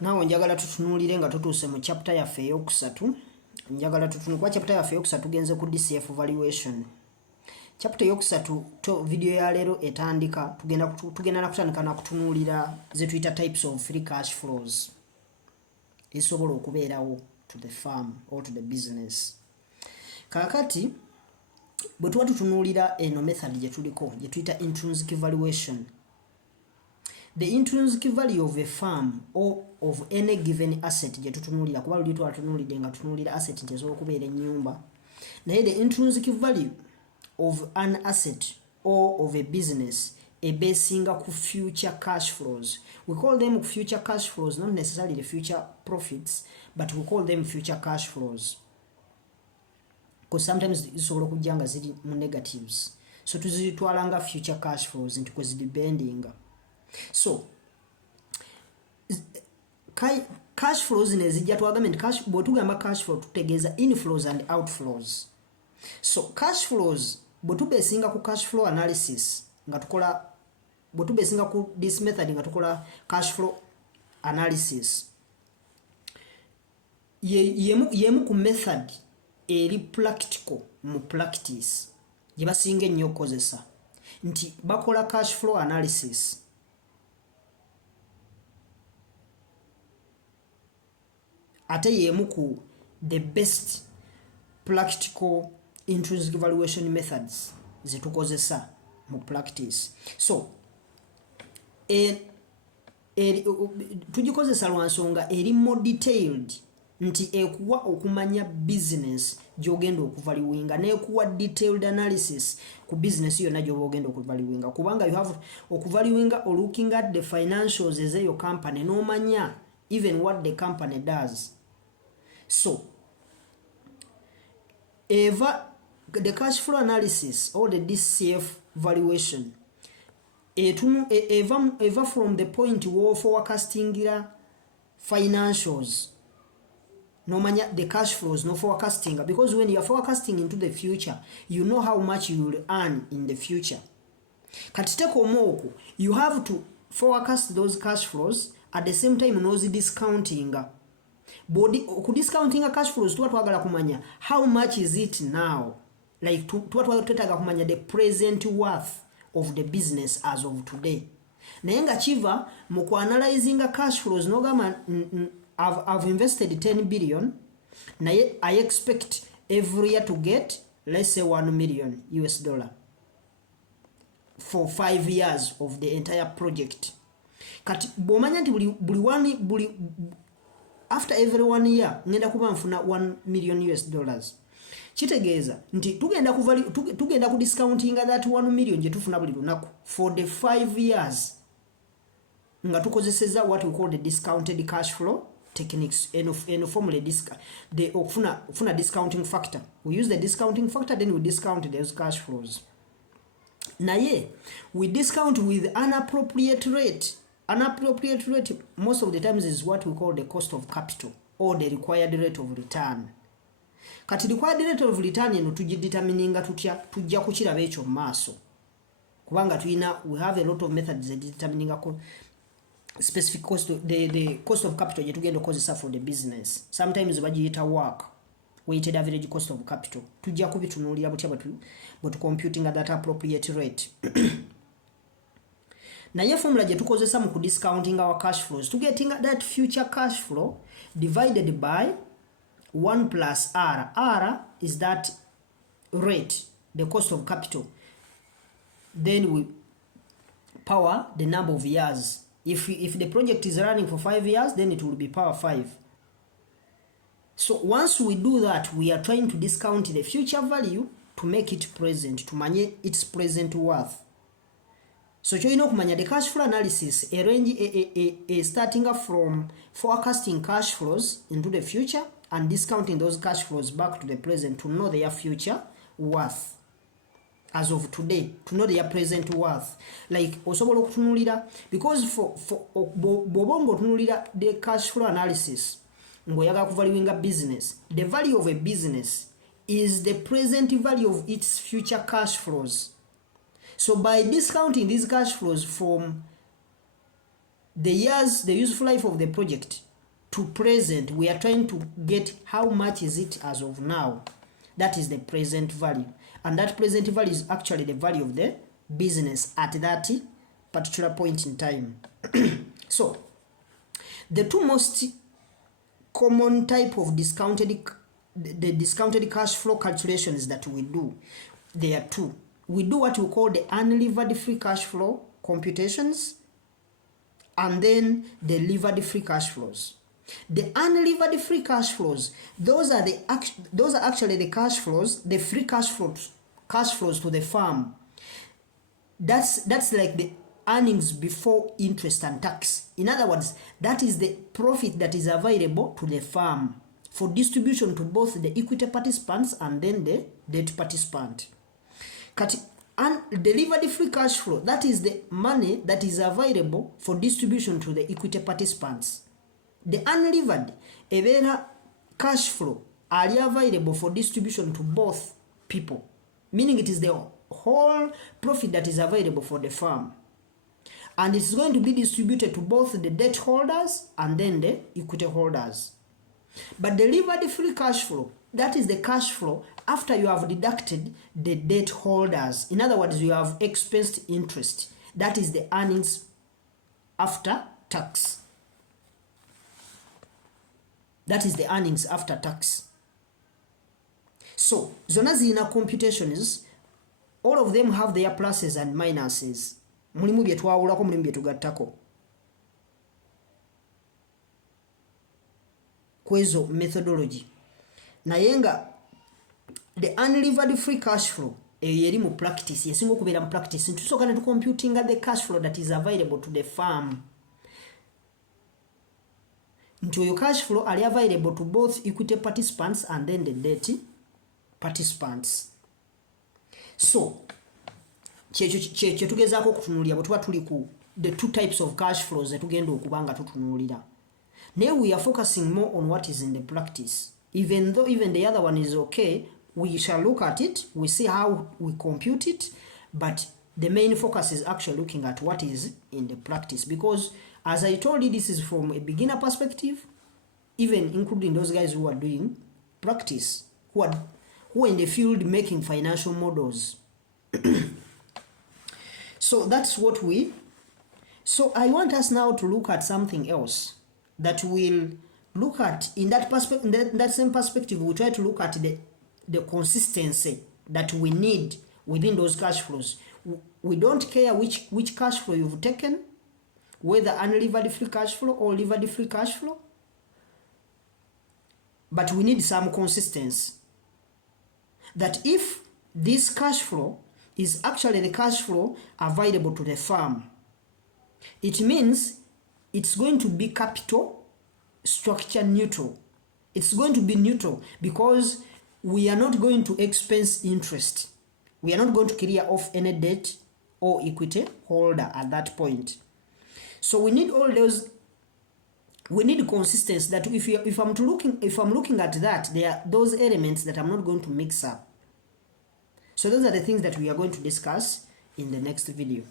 Nawo njagala tutunuulire nga tutuuse mu chapter yaffe eyokusatu. Njagala tutunukwa chapter yaffe eyokusatu genze ku DCF valuation. Chapter eyokusatu to video ya lero etandika tugenda na kutandika na kutunuulira ze tuyita types of free cash flows esobola okubeerawo to the firm or to the business. Kakati bwe tuba tutunuulira eno method gye tuliko gye tuyita intrinsic valuation. The intrinsic value of a firm or of any given asset gye tutunuulira kuba luli twatunuulidde nga tutunuulira asset nti esobola okubeera ennyumba. Naye the intrinsic value of an asset or of a business ebesinga ku future cash flows. We call them future cash flows, not necessarily the future profits, but we call them future cash flows. Because sometimes zisobola okujja nga ziri mu negatives. So tuzitwalanga future cash flows nti kwe zidepending. So cash flows nezijja twagamba nti cash bwe tugamba cash flow tutegeeza inflows and outflows. So cash flows bwe tubesinga ku cash flow analysis nga tukola bwe tubesinga ku this method nga tukola cash flow analysis yemu ku method eri practical mu practice gye basinga ennyo okukozesa nti bakola cash flow analysis ate yemu ku the best practical intrinsic valuation methods zitukozesa mu practice. So tugikozesa lwansonga eri more detailed nti ekuwa okumanya business gyogenda okuvaluinga nekuwa detailed analysis ku business yonna gyoba ogenda okuvaluinga kubanga you have okuvaluinga or looking at the financials ezeyo company nomanya even what the company does. So the cash flow analysis or the DCF valuation eva from the point of forecasting financials no manya the cash flows no forecasting, because when you are forecasting into the future you know how much you will earn in the future. Katiteko moko you have to forecast those cash flows at the same time nozi discounting body ku discounting cash flows tuwa twagala kumanya how much is it now, like tuwa twetaga kumanya the present worth of the business as of today. Naye nga chiva mu ku analyzing cash flows no gama I've invested 10 billion naye I expect every year to get let's say $1 million for 5 years of the entire project. Kati bomanya nti buli after every 1 year ngenda kuba nfuna $1 million kitegeeza nti tugenda ku discounting that 1 million je tufuna buli lunaku for the 5 years nga tukozeseza what we call the discounted cash flow techniques and formula the okufuna discounting factor. We use the discounting factor, then we discount those cash flows. Naye we discount with an appropriate rate. An appropriate rate most of the times is what we call the cost of capital or the required rate of return. Kati required rate of return eno tujidetermininga tujja kukiraba ekyo maaso kubanga we have a lot of methods that determininga specific cost the cost of capital je tugenda okozesa for the business. Sometimes bagiyita work weighted average cost of capital tujja kubitunuulira butya bwe computing at that appropriate rate. Naye formula je tukozesa mu discounting our cash flows to getting that future cash flow divided by 1 plus R. R is that rate, the cost of capital. Then we power the number of years. If the project is running for 5 years, then it will be power 5. So once we do that, we are trying to discount the future value to make it present, to manye its present worth. So you know kumanya the cash flow analysis a range starting up from forecasting cash flows into the future and discounting those cash flows back to the present to know their future worth as of today, to know their present worth. Like osobola okutunulira because for bobongo tunulira the cash flow analysis ngoyaga kuvaluinga business, the value of a business is the present value of its future cash flows. So by discounting these cash flows from the useful life of the project to present, we are trying to get how much is it as of now. That is the present value. And that present value is actually the value of the business at that particular point in time. So, the two most common type of discounted cash flow calculations that we do, there are two. We do what we call the unlevered free cash flow computations, and then the levered free cash flows. The unlevered free cash flows, those are actually the cash flows, the free cash flows to the firm. That's like the earnings before interest and tax. In other words, that is the profit that is available to the firm for distribution to both the equity participants and then the debt participant. And the levered free cash flow, that is the money that is available for distribution to the equity participants. The unlevered cash flow are available for distribution to both people, meaning it is the whole profit that is available for the firm, and it's going to be distributed to both the debt holders and then the equity holders. But the levered free cash flow, that is the cash flow after you have deducted the debt holders. In other words, you have expensed interest. That is the earnings after tax. That is the earnings after tax. So, zona zina computations, all of them have their pluses and minuses. Mulimu bye twawulako, mulimu bye tugattako. Kwezo methodology. Nayenga the unlevered free cash flow yeri mu practice, yesingo kubera mu practice, ntusoka ne computing the cash flow that is available to the firm. Into your cash flow are available to both equity participants and then the debt participants. So, kye tugezaako kutunulira bwe tuba tuli ku the two types of cash flows that tugenda okubanga tutunulira. Now we are focusing more on what is in the practice. Even though the other one is okay, we shall look at it, we see how we compute it, but the main focus is actually looking at what is in the practice, because as I told you, this is from a beginner perspective, even including those guys who are doing practice, who are in the field making financial models. So that's what so I want us now to look at something else that will look at, in that perspective, that same perspective, we'll try to look at the consistency that we need within those cash flows. We don't care which cash flow you've taken, whether unlevered free cash flow or levered free cash flow, but we need some consistency. That if this cash flow is actually the cash flow available to the firm, it means it's going to be capital structure neutral. It's going to be neutral because we are not going to expense interest. We are not going to clear off any debt or equity holder at that point. So we need all those. We need consistency that if I'm looking at that, there are those elements that I'm not going to mix up. So those are the things that we are going to discuss in the next video.